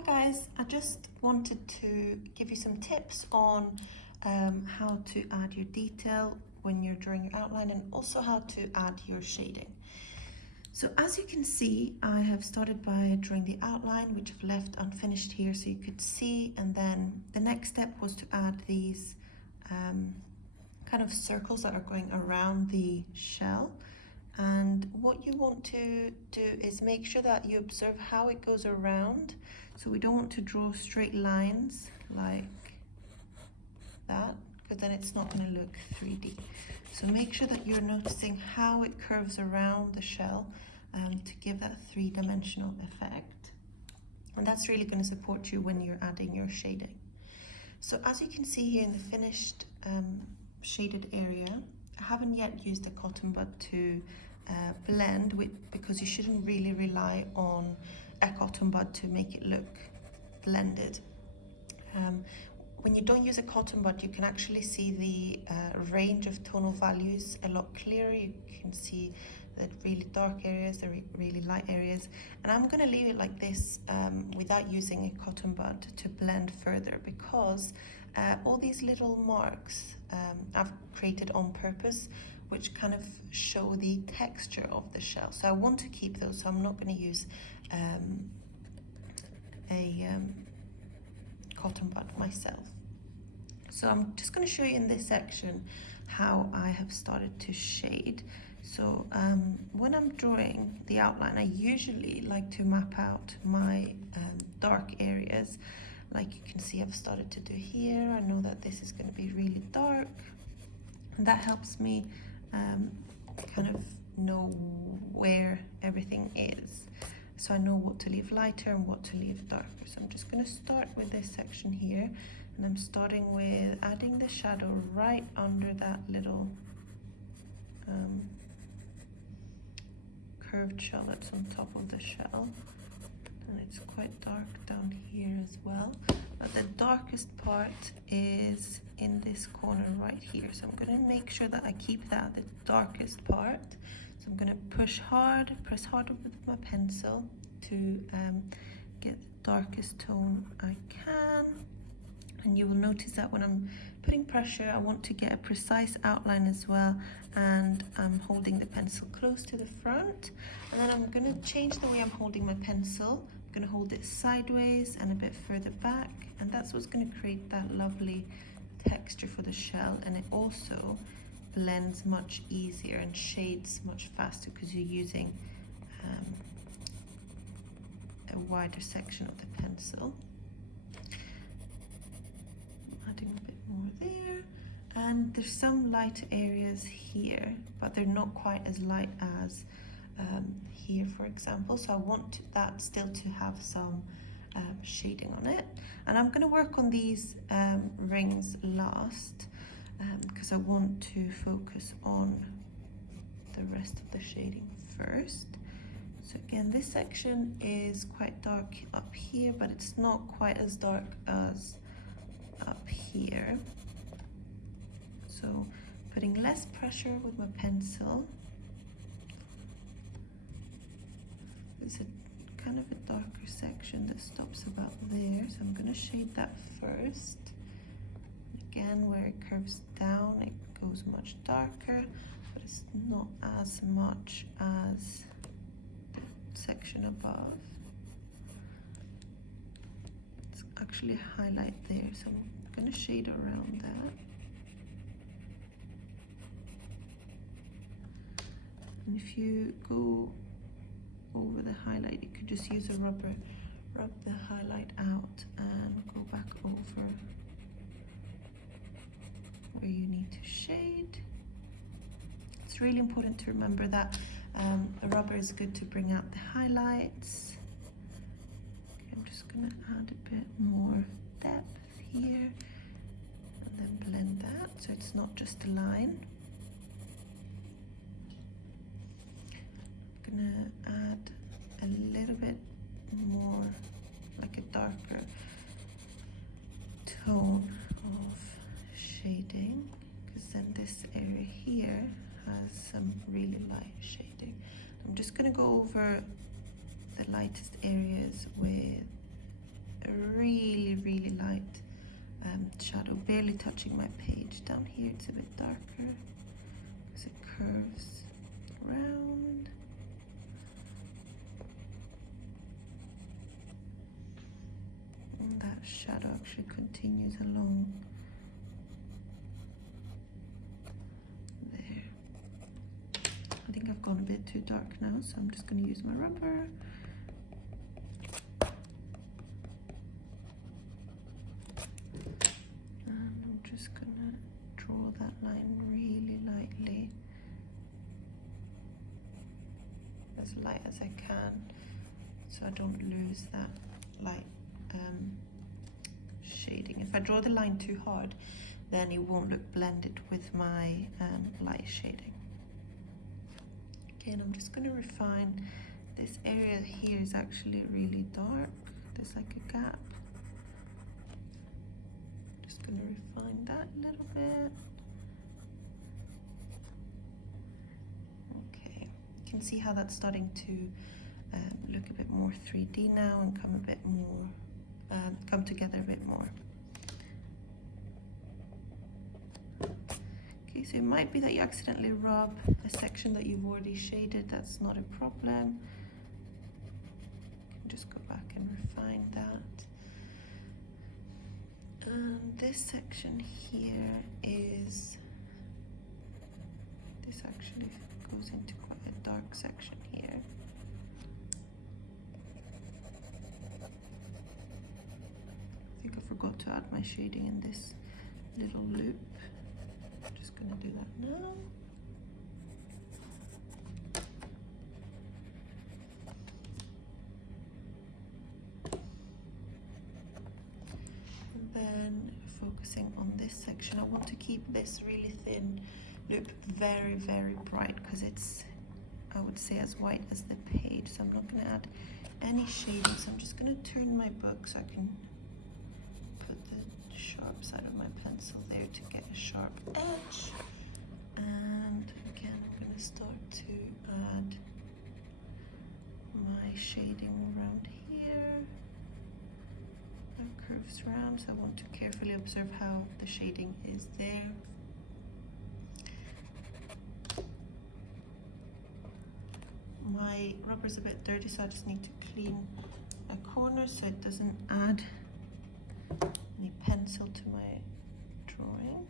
Hi guys, I just wanted to give you some tips on how to add your detail when you're drawing your outline and also how to add your shading. So as you can see, I have started by drawing the outline, which I've left unfinished here so you could see, and then the next step was to add these kind of circles that are going around the shell. And what you want to do is make sure that you observe how it goes around. So we don't want to draw straight lines like that, because then it's not going to look 3D. So make sure that you're noticing how it curves around the shell to give that three-dimensional effect. And that's really going to support you when you're adding your shading. So as you can see here in the finished shaded area, I haven't yet used a cotton bud to blend with, because you shouldn't really rely on a cotton bud to make it look blended. When you don't use a cotton bud, you can actually see the range of tonal values a lot clearer. You can see the really dark areas, the really light areas. And I'm going to leave it like this without using a cotton bud to blend further, because all these little marks I've created on purpose, which kind of show the texture of the shell. So I want to keep those, so I'm not going to use a cotton bud myself. So I'm just going to show you in this section how I have started to shade. So when I'm drawing the outline, I usually like to map out my dark areas. Like you can see, I've started to do here. I know that this is going to be really dark, and that helps me kind of know where everything is. So I know what to leave lighter and what to leave darker. So I'm just going to start with this section here, and I'm starting with adding the shadow right under that little curved shell that's on top of the shell. And it's quite dark down here as well. But the darkest part is in this corner right here. So I'm going to make sure that I keep that the darkest part. So I'm going to press hard with my pencil to get the darkest tone I can. And you will notice that when I'm putting pressure, I want to get a precise outline as well, and I'm holding the pencil close to the front. And then I'm going to change the way I'm holding my pencil. I'm going to hold it sideways and a bit further back, and that's what's going to create that lovely texture for the shell. And it also blends much easier and shades much faster because you're using a wider section of the pencil. Adding a bit more there, and there's some light areas here, but they're not quite as light as here, for example. So I want that still to have some shading on it, and I'm going to work on these rings last because I want to focus on the rest of the shading first. So again, this section is quite dark up here, but it's not quite as dark as up here. So putting less pressure with my pencil. There's a kind of a darker section that stops about there, so I'm going to shade that first. Again, where it curves down, it goes much darker, but it's not as much as the section above. It's actually a highlight there, so I'm going to shade around that. And if you go over the highlight, you could just use a rubber, rub the highlight out and go back over where you need to shade. It's really important to remember that the rubber is good to bring out the highlights. Okay, I'm just going to add a bit more depth here and then blend that so it's not just a line. I'm going to add a little bit more, like a darker tone of shading, because then this area here has some really light shading. I'm just going to go over the lightest areas with touching my page. Down here it's a bit darker because it curves around. And that shadow actually continues along there. I think I've gone a bit too dark now, so I'm just going to use my rubber. Just gonna draw that line really lightly, as light as I can, so I don't lose that light shading. If I draw the line too hard, then it won't look blended with my light shading. Okay, and I'm just gonna refine. This area here is actually really dark. There's like a gap. Going to refine that a little bit. Okay, you can see how that's starting to look a bit more 3D now and come a bit more, come together a bit more. Okay, so it might be that you accidentally rub a section that you've already shaded. That's not a problem. You can just go back and refine that. This section here is, this actually goes into quite a dark section here. I think I forgot to add my shading in this little loop. I'm just gonna do that now. Then focusing on this section, I want to keep this really thin loop very, very bright because it's, I would say, as white as the page. So I'm not going to add any shading. So I'm just going to turn my book so I can put the sharp side of my pencil there to get a sharp edge. And again, I'm going to start to add my shading around here. That curves around, so I want to carefully observe how the shading is there. My rubber's a bit dirty, so I just need to clean a corner so it doesn't add any pencil to my drawing.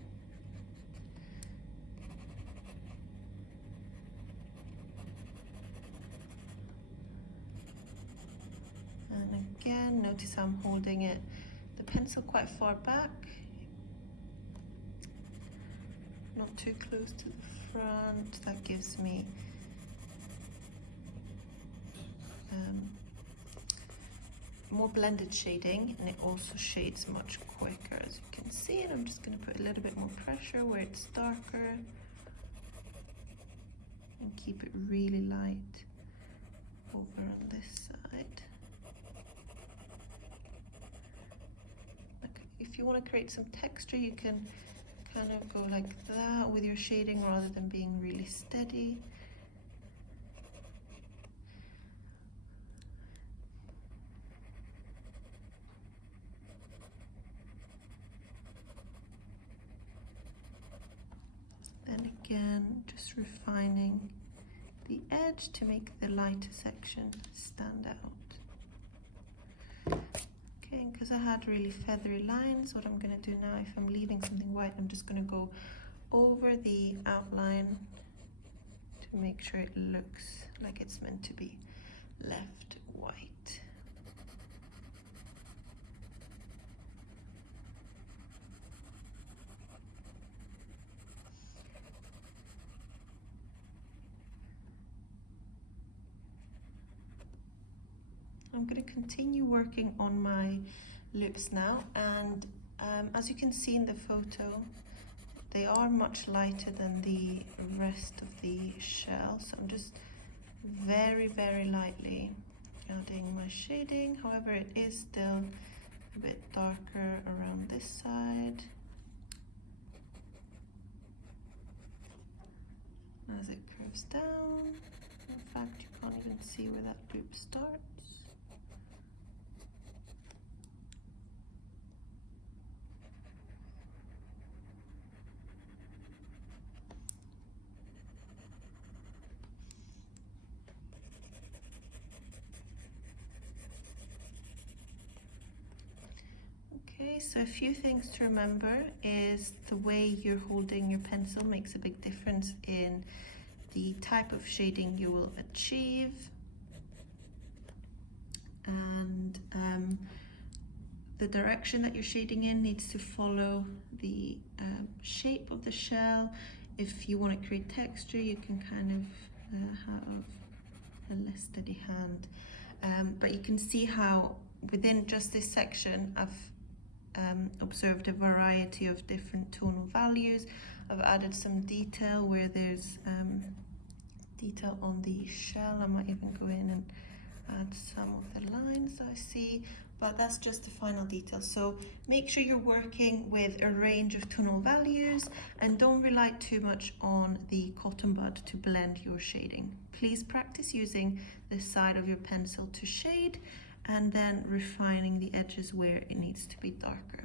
And again, notice I'm holding the pencil quite far back, not too close to the front. That gives me more blended shading, and it also shades much quicker, as you can see. And I'm just going to put a little bit more pressure where it's darker and keep it really light over on this side. If you want to create some texture, you can kind of go like that with your shading rather than being really steady. Then again, just refining the edge to make the lighter section stand out. Okay, because I had really feathery lines, what I'm going to do now, if I'm leaving something white, I'm just going to go over the outline to make sure it looks like it's meant to be left white. I'm going to continue working on my lips now, and as you can see in the photo, they are much lighter than the rest of the shell, so I'm just very, very lightly adding my shading. However, it is still a bit darker around this side. As it curves down, in fact, you can't even see where that loop starts. so a few things to remember is the way you're holding your pencil makes a big difference in the type of shading you will achieve. And the direction that you're shading in needs to follow the shape of the shell. If you want to create texture, you can kind of have a less steady hand. But you can see how within just this section I've observed a variety of different tonal values. I've added some detail where there's detail on the shell. I might even go in and add some of the lines that I see, but that's just the final detail. So make sure you're working with a range of tonal values and don't rely too much on the cotton bud to blend your shading. Please practice using the side of your pencil to shade and then refining the edges where it needs to be darker.